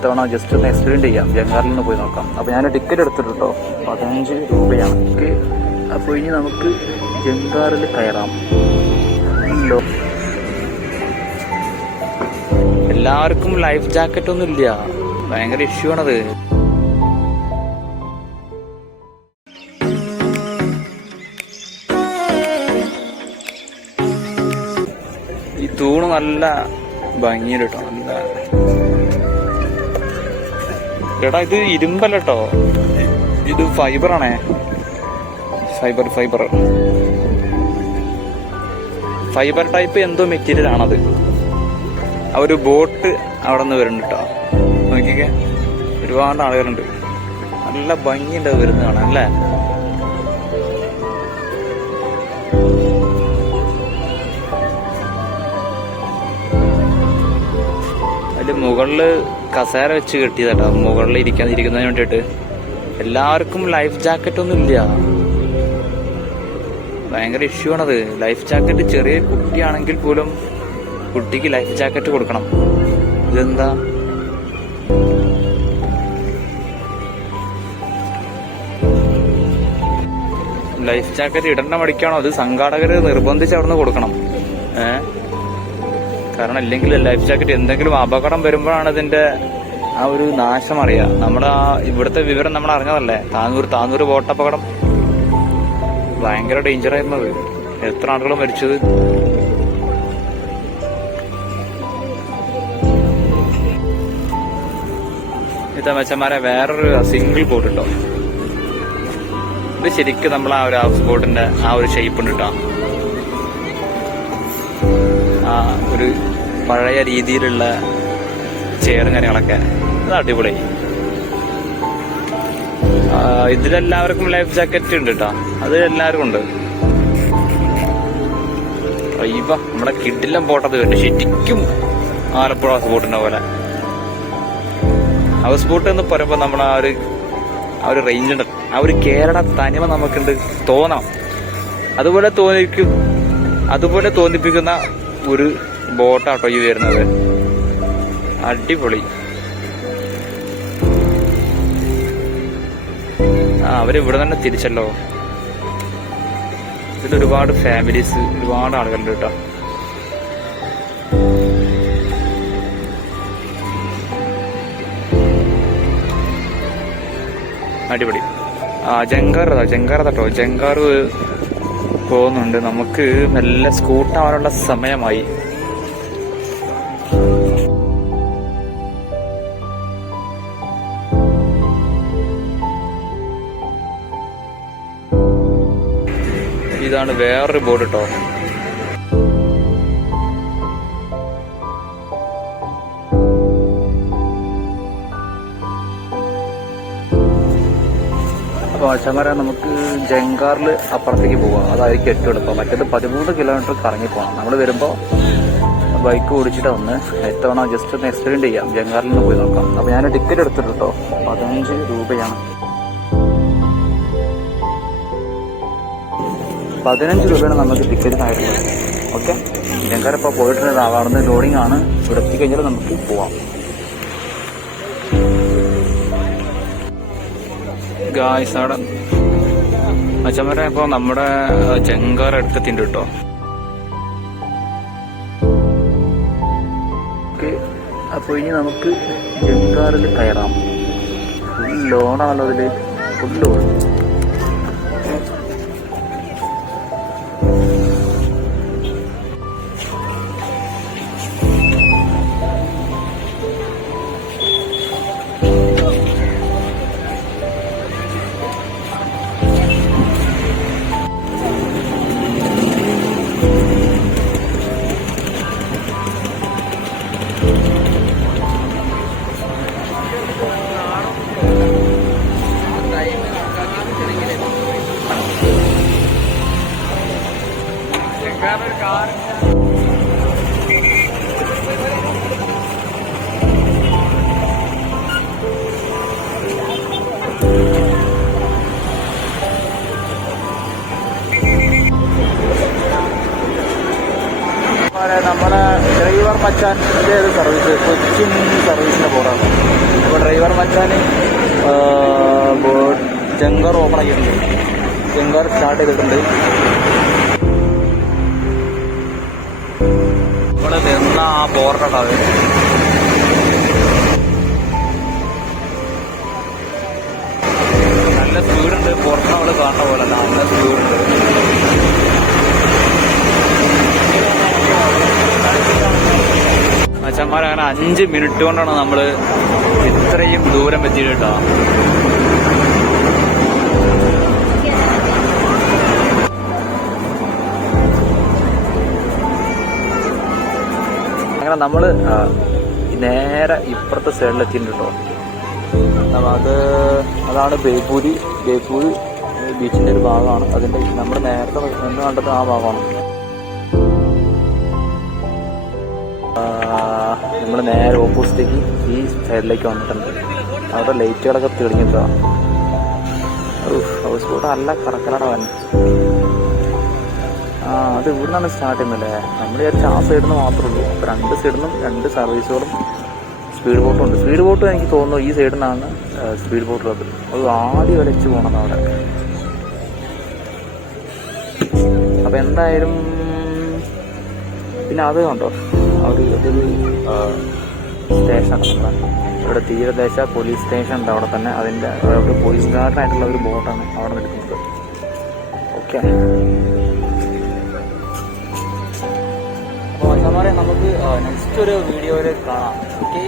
ഇത്തവണ ജസ്റ്റ് ഒന്ന് എക്സ്പീരിയൻസ് ചെയ്യാം, ജങ്കാറിൽ നിന്ന് പോയി നോക്കാം. അപ്പോൾ ഞാൻ ടിക്കറ്റ് എടുത്തിട്ടോ, 15 രൂപയാണ്. അപ്പോൾ ഇനി നമുക്ക് ജങ്കാറിൽ കയറാം. എല്ലാവർക്കും ലൈഫ് ജാക്കറ്റ് ഒന്നും ഇല്ല, ഭയങ്കര ഇഷ്യൂ ആണത്. ഈ തൂണ് നല്ല ഭംഗിയുണ്ട് കേട്ടോ, നല്ല. എടാ ഇത് ഇരുമ്പല്ല കേട്ടോ, ഇത് ഫൈബറാണേ, ഫൈബർ ടൈപ്പ് എന്തോ മെറ്റീരിയൽ ആണത്. ആ ഒരു ബോട്ട് അവിടെ നിന്ന് വരുന്നുണ്ട് കേട്ടോ, നോക്കിക്കേ, ഒരുപാട് ആളുകളുണ്ട്. നല്ല ഭംഗിയുണ്ട് വരുന്നത് കാണാൻ അല്ലേ. അതിൽ മുകളിൽ കസേര വെച്ച് കെട്ടിയതാട്ടോ, മുകളിൽ ഇരിക്കുന്നതിന് വേണ്ടിയിട്ട്. എല്ലാവർക്കും ലൈഫ് ജാക്കറ്റ് ഒന്നും ഇല്ല, ഭയങ്കര ഇഷ്യൂ ആണത്. ലൈഫ് ജാക്കറ്റ് ചെറിയ കുട്ടിയാണെങ്കിൽ പോലും കുട്ടിക്ക് ലൈഫ് ജാക്കറ്റ് കൊടുക്കണം. ഇതെന്താ ലൈഫ് ജാക്കറ്റ് ഇടേണ്ട മടിക്കാണോ? അത് സംഘാടകര് നിർബന്ധിച്ച് അവിടുന്ന് കൊടുക്കണം. കാരണം ഇല്ലെങ്കിൽ ലൈഫ് ജാക്കറ്റ് എന്തെങ്കിലും അപകടം വരുമ്പോഴാണ് ഇതിന്റെ ആ ഒരു നാശം അറിയാം. നമ്മുടെ ഇവിടുത്തെ വിവരം നമ്മൾ അറിഞ്ഞതല്ലേ, താനൂർ ബോട്ടപകടം ഭയങ്കര ഡേഞ്ചർ ആയിരുന്നത്. എത്ര ആളുകൾ മരിച്ചത്. ഇതാ മെച്ചന്മാരെ വേറൊരു സിംഗിൾ ബോട്ട് കേട്ടോ. ഇത് ശരിക്കും നമ്മൾ ആ ഒരു ഹൗസ് ബോട്ടിന്റെ ആ ഒരു ഷേപ്പ് ഉണ്ട് കേട്ടോ, ആ ഒരു പഴയ രീതിയിലുള്ള ചെയറും കാര്യങ്ങളൊക്കെ. ഇത് അടിപൊളി. ഇതിലെല്ലാവർക്കും ലൈഫ് ജാക്കറ്റ് ഉണ്ട് കേട്ടോ, അത് എല്ലാവർക്കും ഉണ്ട്. അയ്യപ്പ നമ്മുടെ കിഡിലും ബോട്ടത് കേട്ടോ, ശരിക്കും ആലപ്പുഴ ഹൗസ് ബോട്ടിന്റെ പോലെ. ഹൗസ് ബോട്ട് എന്ന് പറയുമ്പോൾ നമ്മൾ ആ ഒരു റേഞ്ച് ഉണ്ട്, ആ ഒരു കേരള തനിമ നമുക്കുണ്ട് തോന്നാം. അതുപോലെ തോന്നിപ്പിക്കുന്ന ഒരു ബോട്ടാട്ടോ ഈ വരുന്നത്. അടിപൊളി. അവരിവിടെ തന്നെ തിരിച്ചല്ലോ. ഇതിലൊരുപാട് ഫാമിലീസ്, ഒരുപാട് ആളുകളുണ്ട് കേട്ടോ. അടിപൊളി. ജങ്കാർ കേട്ടോ, ജങ്കാർ പോകുന്നുണ്ട്. നമുക്ക് നല്ല സ്കൂട്ടാവാനുള്ള സമയമായി. ഇതാണ് വേറൊരു ബോർഡ് കേട്ടോ. അപ്പോൾ അച്ഛന്മാരെ നമുക്ക് ജങ്കാറിൽ അപ്പുറത്തേക്ക് പോവാം, അതായിരിക്കും ഏറ്റവും എളുപ്പം. മറ്റേത് 13 കിലോമീറ്റർ കറങ്ങി പോകണം. നമ്മൾ വരുമ്പോൾ ബൈക്ക് ഓടിച്ചിട്ട് വന്ന് ഇത്തവണ ജസ്റ്റ് ഒന്ന് എക്സ്പീരിയൻസ് ചെയ്യാം, ജങ്കാറിൽ നിന്ന് പോയി നോക്കാം. അപ്പോൾ ഞാൻ ടിക്കറ്റ് എടുത്തിട്ട് കേട്ടോ, 15 രൂപയാണ്. 15 രൂപയാണ് നമുക്ക് ടിക്കറ്റിനായിട്ടുള്ളത്. ഓക്കെ, ജങ്കാർ ഇപ്പോൾ പോയിട്ടുണ്ട്, അവിടുന്ന് ലോഡിംഗ് ആണ്. ഇവിടെ എത്തിക്കഴിഞ്ഞാൽ നമുക്ക് പോവാം. ഗായ്സ് അവിടെ അച്ഛന്മാരെ ഇപ്പോൾ നമ്മുടെ ജങ്കാർ അടുത്തെത്തിണ്ട് കേട്ടോ. അപ്പോൾ ഇനി നമുക്ക് ജങ്കാറിൽ കയറാം. ഫുൾ ലോണാണല്ലോ അതിൽ, ഫുൾ ലോൺ. സ്റ്റാൻഡിൻ്റെ ഒരു സർവീസ് കൊച്ചിൻ സർവീസിൻ്റെ ബോർഡാണ്. അപ്പോൾ ഡ്രൈവർ മച്ചാൻ ജങ്കാർ ഓപ്പൺ ആക്കിയിട്ടുണ്ട്, ജങ്കാർ സ്റ്റാർട്ട് ചെയ്തിട്ടുണ്ട്. നമ്മൾ നിന്ന ആ ബോർഡാണ് നല്ല സ്പീഡുണ്ട്. പുറത്ത് നമ്മൾ കാണുന്ന പോലെ നല്ല സ്പീഡുണ്ട്. മച്ചന്മാർ അങ്ങനെ 5 മിനിറ്റ് കൊണ്ടാണ് നമ്മൾ ഇത്രയും ദൂരം എത്തിയിട്ട് കേട്ടോ. അങ്ങനെ നമ്മൾ നേരെ ഇപ്പുറത്തെ സൈഡിൽ എത്തിയിട്ടുണ്ട് കേട്ടോ. അതാണ് ബേപ്പൂരി ബീച്ചിൻ്റെ ഒരു ഭാഗമാണ്. അതിൻ്റെ നമ്മൾ നേരത്തെ നിന്ന് കണ്ടത് ആ ഭാഗമാണ്. നമ്മൾ നേരെ ഓപ്പോസിറ്റേക്ക് ഈ സൈഡിലേക്ക് വന്നിട്ടുണ്ട്. അവിടെ ലൈറ്റുകളൊക്കെ തെളിഞ്ഞിട്ടാണ്. ഹൗസ് ബോട്ട് നല്ല കറക്കലാണ്. അത് ഇവിടെ നിന്നാണ് സ്റ്റാർട്ട് ചെയ്യുന്നല്ലേ. നമ്മൾ വിചാരിച്ച ആ സൈഡിൽ നിന്ന് മാത്രമേ ഉള്ളൂ. അപ്പോൾ 2 സൈഡിൽ നിന്നും 2 സർവീസുകളും സ്പീഡ് ബോട്ടും ഉണ്ട്. സ്പീഡ് ബോട്ട് എനിക്ക് തോന്നുന്നു ഈ സൈഡിൽ നിന്നാണ് സ്പീഡ് ബോട്ട് ഉള്ളത്. അത് ആദ്യം വരച്ച് പോകണം അവിടെ. അപ്പം എന്തായാലും പിന്നെ അത് കണ്ടോ, അതൊരു സ്റ്റേഷനാണ് നമ്മളെ ഇവിടെ തീരദേശ പോലീസ് സ്റ്റേഷൻ ഉണ്ട് അവിടെ തന്നെ. അതിൻ്റെ ഒരു പോലീസ് ഗാർഡനായിട്ടുള്ള ഒരു ബോട്ടാണ് അവിടെ നിന്ന് എടുക്കുന്നത്. ഓക്കെ, അപ്പോൾ എന്താ പറയുക, നമുക്ക് നെക്സ്റ്റ് ഒരു വീഡിയോയിൽ കാണാം. ഓക്കെ.